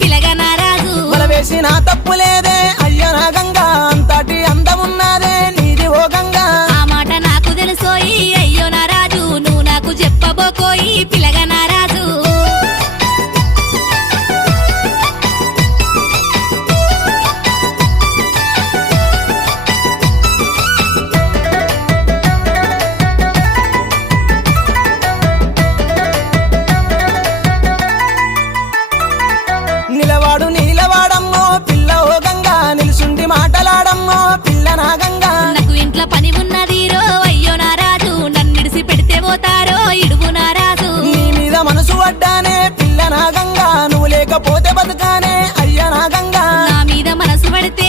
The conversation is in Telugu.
పిలగనా రాజు వేసిన తప్పు లేదే అయ్య నా గంగా అంతటి అందమున్నదే నీది ఓ గంగా ఆ మాట నాకు తెలుసోయి అయ్యో నా రాజు నువ్వు నాకు చెప్పబోకోయి పిలగనా రాజు నిలవాడు నీలవాడమ్మో పిల్ల ఓ గంగా నిలుసుండి మాటలాడమ్మో పిల్ల నా గంగా నాకు ఇంట్లో పని ఉన్నది రో అయ్యో నా రాజు నన్నిడిసి పెడితే పోతారో ఇడువు నా రాజు నీ మీద మనసు పడ్డానే పిల్ల నా గంగా నువ్వు లేకపోతే బతుకానే అయ్య నా గంగా నా మీద మనసు పడితే